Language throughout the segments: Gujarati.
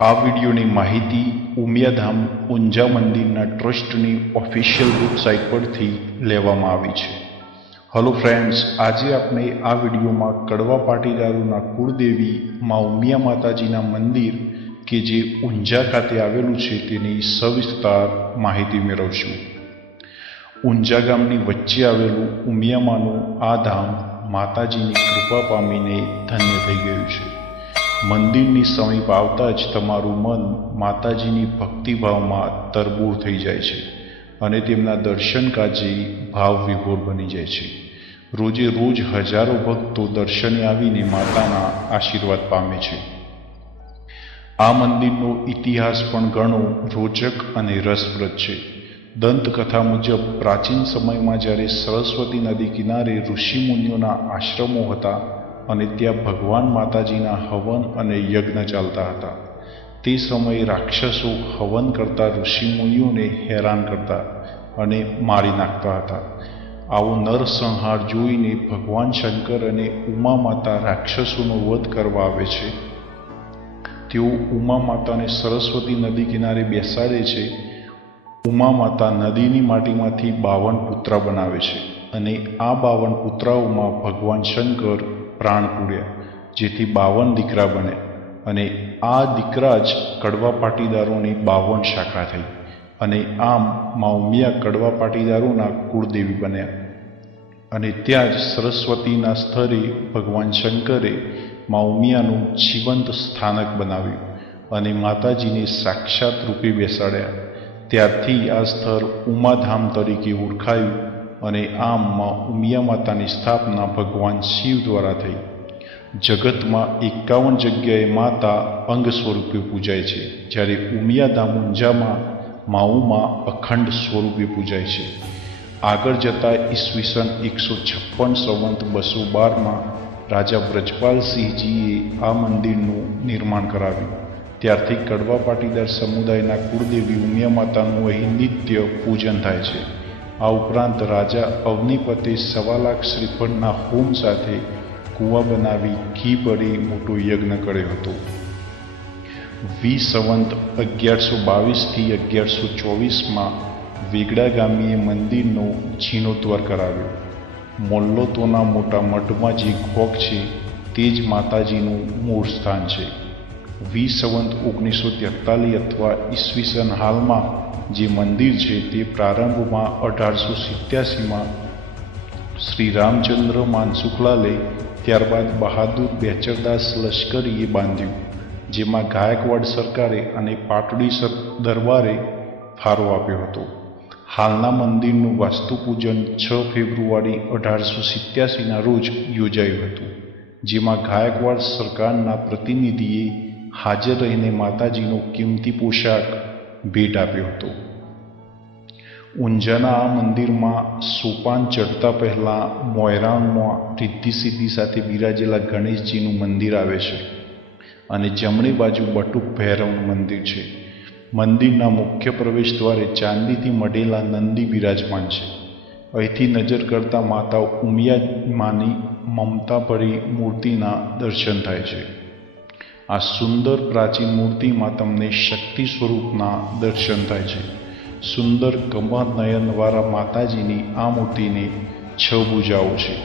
આ વિડીયોની માહિતી ઉમિયાધામ ઊંઝા મંદિરના ટ્રસ્ટની ઓફિશિયલ વેબસાઇટ પરથી લેવામાં આવી છે. હલો ફ્રેન્ડ્સ આજે આપણે આ વિડીયોમાં કડવા પાટીદારોના કુળદેવી મા ઉમિયા માતાજીના મંદિર કે જે ઊંઝા ખાતે આવેલું છે તેની સવિસ્તાર માહિતી મેળવશું. ઊંઝા ગામની વચ્ચે આવેલું ઉમિયામાનું આ ધામ માતાજીની કૃપા પામીને ધન્ય થઈ ગયું છે. મંદિરની સમીપ આવતા જ તમારું મન માતાજીની ભક્તિભાવમાં તરબૂર થઈ જાય છે અને તેમના દર્શન કાજી ભાવ વિભોર બની જાય છે. રોજે રોજ હજારો ભક્તો દર્શને આવીને માતાના આશીર્વાદ પામે છે. આ મંદિરનો ઇતિહાસ પણ ઘણો રોચક અને રસપ્રદ છે. દંતકથા મુજબ પ્રાચીન સમયમાં જ્યારે સરસ્વતી નદી કિનારે ઋષિમુનિઓના આશ્રમો હતા અને ત્યાં ભગવાન માતાજીના હવન અને યજ્ઞ ચાલતા હતા. તે સમયે રાક્ષસો હવન કરતા ઋષિમુનિઓને હેરાન કરતા અને મારી નાખતા હતા. આવો નરસંહાર જોઈને ભગવાન શંકર અને ઉમા માતા રાક્ષસોનો વધ કરવા આવે છે. તેઓ ઉમા માતાને સરસ્વતી નદી કિનારે બેસાડે છે. ઉમા માતા નદીની માટીમાંથી બાવન પુત્ર બનાવે છે અને આ બાવન પુત્રાઓમાં ભગવાન શંકર પ્રાણ પૂર્યા જેથી બાવન દીકરા બને અને આ દીકરા જ કડવા પાટીદારોની બાવન શાખા થઈ અને આમ મા ઉમિયા કડવા પાટીદારોના કુળદેવી બન્યા. અને ત્યાં જ સરસ્વતીના સ્તરે ભગવાન શંકરે મા ઉમિયાનું જીવંત સ્થાનક બનાવ્યું અને માતાજીને સાક્ષાત રૂપે બેસાડ્યા. ત્યારથી આ સ્થળ ઉમાધામ તરીકે ઓળખાયું અને આમ માં ઉમિયા માતાની સ્થાપના ભગવાન શિવ દ્વારા થઈ. જગતમાં એકાવન જગ્યાએ માતા અંગ સ્વરૂપે પૂજાય છે. જ્યારે ઉમિયા દામુંજામાં માઉમાં અખંડ સ્વરૂપે પૂજાય છે. આગળ જતાં ઈસવીસન એકસો છપ્પન સંવંત બસો બારમાં રાજા બ્રજપાલસિંહજીએ આ મંદિરનું નિર્માણ કરાવ્યું. ત્યારથી કડવા પાટીદાર સમુદાયના કુળદેવી ઉમિયા માતાનું અહીં નિત્ય પૂજન થાય છે. આ ઉપરાંત રાજા અવનીપતે સવા લાખ શ્રીફળના હોમ સાથે કૂવા બનાવી ઘી ભરી મોટો યજ્ઞ કર્યો હતો. વીસ સંવંત અગિયારસો બાવીસથી અગિયારસો ચોવીસમાં વેગડા ગામીએ મંદિરનો જીર્ણોદ્ધાર કરાવ્યો. મોલ્લોતોના મોટા મઠમાં જે ખોખ છે, તે જ માતાજીનું મૂળ સ્થાન છે. વીસ સંવંત ઓગણીસો તેતાલીસ અથવા ઈસવીસન હાલમાં જે મંદિર છે તે પ્રારંભમાં અઢારસો સિત્યાસીમાં શ્રી રામચંદ્ર માનસુખલાલે ત્યારબાદ બહાદુર બેચરદાસ લશ્કરીએ બાંધ્યું, જેમાં ગાયકવાડ સરકારે અને પાટડી દરબારે ફાળો આપ્યો હતો. હાલના મંદિરનું વાસ્તુપૂજન છ ફેબ્રુઆરી અઢારસો સિત્યાસીના રોજ યોજાયું હતું, જેમાં ગાયકવાડ સરકારના પ્રતિનિધિએ હાજર રહીને માતાજીનો કિંમતી પોશાક ભેટ આપ્યો હતો. ઊંઝાના આ મંદિરમાં સોપાન ચડતા પહેલાં મોયરાંગમાં રિદ્ધિ સિદ્ધિ સાથે બિરાજેલા ગણેશજીનું મંદિર આવે છે અને જમણી બાજુ બટુક ભૈરવનું મંદિર છે. મંદિરના મુખ્ય પ્રવેશ દ્વારે ચાંદીથી મઢેલા નંદી બિરાજમાન છે. અહીંથી નજર કરતા માતા ઉમિયામાની મમતાભરી મૂર્તિના દર્શન થાય છે. આ સુંદર પ્રાચીન મૂર્તિમાં તમને શક્તિ સ્વરૂપના દર્શન થાય છે. સુંદર કમર નયનવાળા માતાજીની આ મૂર્તિને છ ભૂજાઓ છે.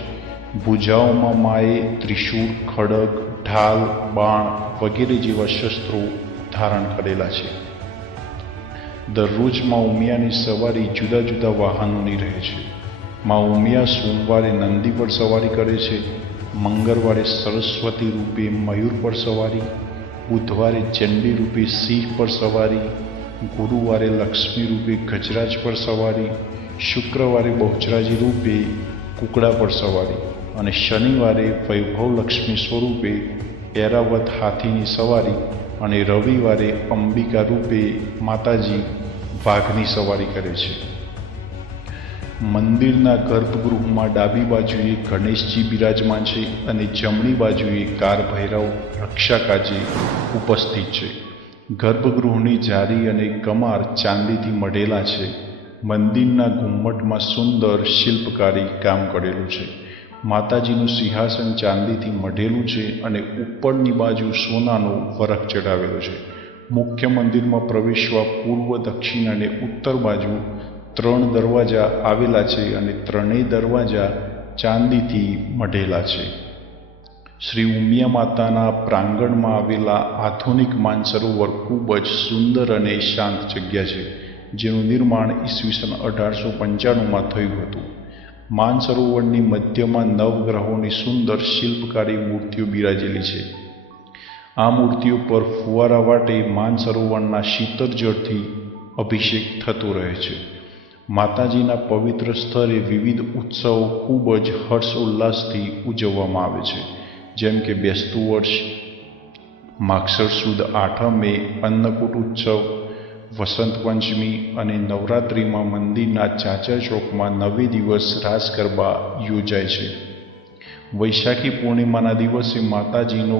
ભૂજાઓમાં માએ ત્રિશૂળ ખડગ ઢાલ, બાણ વગેરે જેવા શસ્ત્રો ધારણ કરેલા છે. દરરોજમાં ઉમિયાની સવારી જુદા જુદા વાહનોની રહે છે. માં ઉમિયા સોમવારે નંદી પર સવારી કરે છે. મંગળવારે સરસ્વતી રૂપે મયુર પર સવારી, બુધવારે ચંડી રૂપે સિંહ પર સવારી, ગુરુવારે લક્ષ્મી રૂપે ગજરાજ પર સવારી, શુક્રવારે બહુચરાજી રૂપે કુકડા પર સવારી અને શનિવારે વૈભવ લક્ષ્મી સ્વરૂપે એરાવત હાથીની સવારી અને રવિવારે અંબિકા રૂપે માતાજી વાઘની સવારી કરે છે. મંદિરના ગર્ભગૃહમાં ડાબી બાજુએ ગણેશજી બિરાજમાન છે અને જમણી બાજુએ કાર ભૈરવ રક્ષાકાજી ઉપસ્થિત છે. ગર્ભગૃહની જારી અને કમાર ચાંદીથી મઢેલા છે. મંદિરના ઘુમ્મટમાં સુંદર શિલ્પકારી કામ કરેલું છે. માતાજીનું સિંહાસન ચાંદીથી મઢેલું છે અને ઉપરની બાજુ સોનાનો વરખ ચઢાવેલો છે. મુખ્ય મંદિરમાં પ્રવેશવા પૂર્વ, દક્ષિણ અને ઉત્તર બાજુ ત્રણ દરવાજા આવેલા છે અને ત્રણેય દરવાજા ચાંદીથી મઢેલા છે. શ્રી ઉમિયા માતાના પ્રાંગણમાં આવેલા આધુનિક માનસરોવર ખૂબ જ સુંદર અને શાંત જગ્યા છે, જેનું નિર્માણ ઈસવીસન અઢારસો પંચાણુંમાં થયું હતું. માનસરોવરની મધ્યમાં નવગ્રહોની સુંદર શિલ્પકારી મૂર્તિઓ બિરાજેલી છે. આ મૂર્તિઓ પર ફુવારા વાટે માનસરોવરના શીતળ જળથી અભિષેક થતો રહે છે. માતાજીના પવિત્ર સ્થળે વિવિધ ઉત્સવો ખૂબ જ હર્ષ ઉલ્લાસથી ઉજવવામાં આવે છે. જેમ કે બેસતું વર્ષ, માગસર સુદ આઠમે અન્નકૂટ ઉત્સવ, વસંત પંચમી અને નવરાત્રિમાં મંદિરના ચાચર ચોકમાં નવે દિવસ રાસ ગરબા યોજાય છે. વૈશાખી પૂર્ણિમાના દિવસે માતાજીનો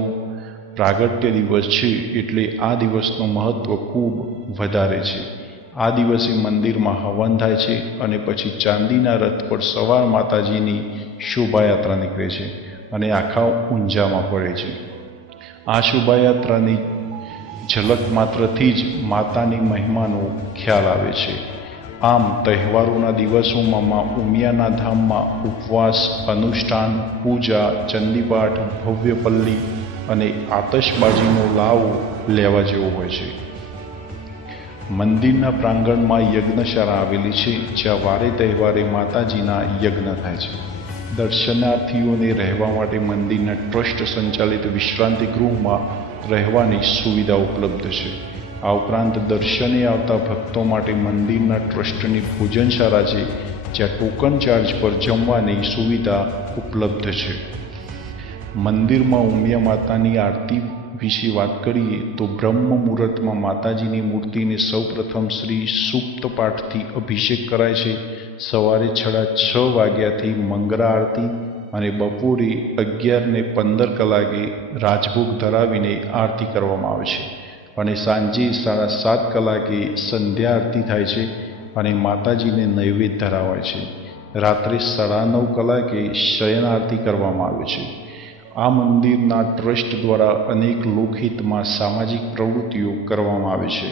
પ્રાગટ્ય દિવસ છે એટલે આ દિવસનું મહત્ત્વ ખૂબ વધારે છે. આ દિવસે મંદિરમાં હવન થાય છે અને પછી ચાંદીના રથ પર સવાર માતાજીની શોભાયાત્રા નીકળે છે અને આખા ઊંઝામાં પડે છે. આ શોભાયાત્રાની ઝલક માત્રથી જ માતાની મહિમાનો ખ્યાલ આવે છે. આમ તહેવારોના દિવસોમાં મા ઉમિયાના ધામમાં ઉપવાસ, અનુષ્ઠાન, પૂજા ચંદીપાઠ ભવ્ય પલ્લી અને આતશબાજીનો લાવો લેવા જેવો હોય છે. મંદિરના પ્રાંગણમાં યજ્ઞશાળા આવેલી છે, જ્યાં વારે તહેવારે માતાજીના યજ્ઞ થાય છે. દર્શનાર્થીઓને રહેવા માટે મંદિરના ટ્રસ્ટ સંચાલિત વિશ્રાંતિ ગૃહમાં રહેવાની સુવિધા ઉપલબ્ધ છે. આ ઉપરાંત દર્શને આવતા ભક્તો માટે મંદિરના ટ્રસ્ટની ભોજનશાળા છે, જ્યાં ટોકન ચાર્જ પર જમવાની સુવિધા ઉપલબ્ધ છે. મંદિરમાં ઉમિયા માતાની આરતી વિશે વાત કરીએ તો બ્રહ્મ મુહૂર્તમાં માતાજીની મૂર્તિને સૌપ્રથમ શ્રી સુપ્ત પાઠથી અભિષેક કરાય છે. સવારે છડા છ વાગ્યાથી મંગળા આરતી અને બપોરે અગિયારને પંદર કલાકે રાજભોગ ધરાવીને આરતી કરવામાં આવે છે અને સાંજે સાડા સાત કલાકે સંધ્યા આરતી થાય છે અને માતાજીને નૈવેદ્ય ધરાવાય છે. રાત્રે સાડા નવ કલાકે શયન આરતી કરવામાં આવે છે. આ મંદિરના ટ્રસ્ટ દ્વારા અનેક લોકહિતમાં સામાજિક પ્રવૃત્તિઓ કરવામાં આવે છે,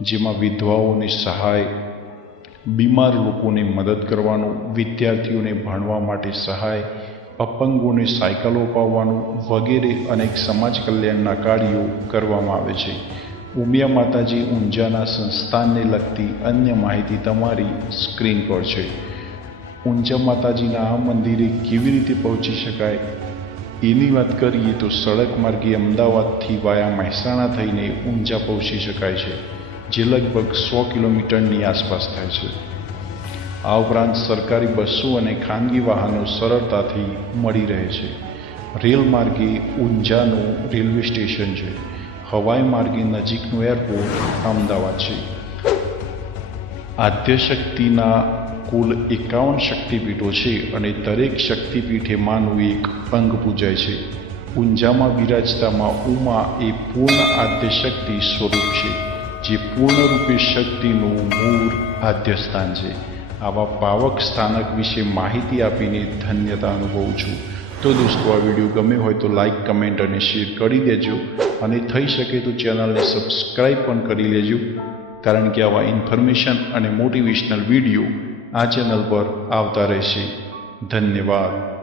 જેમાં વિધવાઓને સહાય, બીમાર લોકોને મદદ કરવાનું, વિદ્યાર્થીઓને ભણવા માટે સહાય, અપંગોને સાયકલો અપાવવાનું વગેરે અનેક સમાજ કલ્યાણના કાર્યો કરવામાં આવે છે. ઉમિયા માતાજી ઊંઝાના સંસ્થાનને લગતી અન્ય માહિતી તમારી સ્ક્રીન પર છે. ઊંઝા માતાજીના આ મંદિરે કેવી રીતે પહોંચી શકાય? એની વાત કરીએ તો સડક માર્ગે અમદાવાદથી વાયા મહેસાણા થઈને ઊંઝા પહોંચી શકાય છે, જે લગભગ સો કિલોમીટરની આસપાસ થાય છે. આ ઉપરાંત સરકારી બસો અને ખાનગી વાહનો સરળતાથી મળી રહે છે. રેલ માર્ગે ઊંઝાનું રેલવે સ્ટેશન છે. હવાઈ માર્ગે નજીકનું એરપોર્ટ અમદાવાદ છે. આદ્યશક્તિના કુલ એકાવન શક્તિપીઠો છે અને દરેક શક્તિપીઠે માનું એક અંગ પૂજાય છે. ઊંઝામાં બિરાજતામાં ઉમા એ પૂર્ણ આદ્યશક્તિ સ્વરૂપ છે, જે પૂર્ણરૂપે શક્તિનું મૂળ આદ્યસ્થાન છે. આવા પાવક સ્થાનક વિશે માહિતી આપીને ધન્યતા અનુભવું છું. તો દોસ્તો, આ વીડિયો ગમે હોય તો લાઈક, કમેન્ટ અને શેર કરી દેજો અને થઈ શકે તો ચેનલને સબસ્ક્રાઈબ પણ કરી લેજો. કારણ કે આવા ઇન્ફોર્મેશન અને મોટિવેશનલ વીડિયો આ ચેનલ પર આવતા રહેશે. ધન્યવાદ.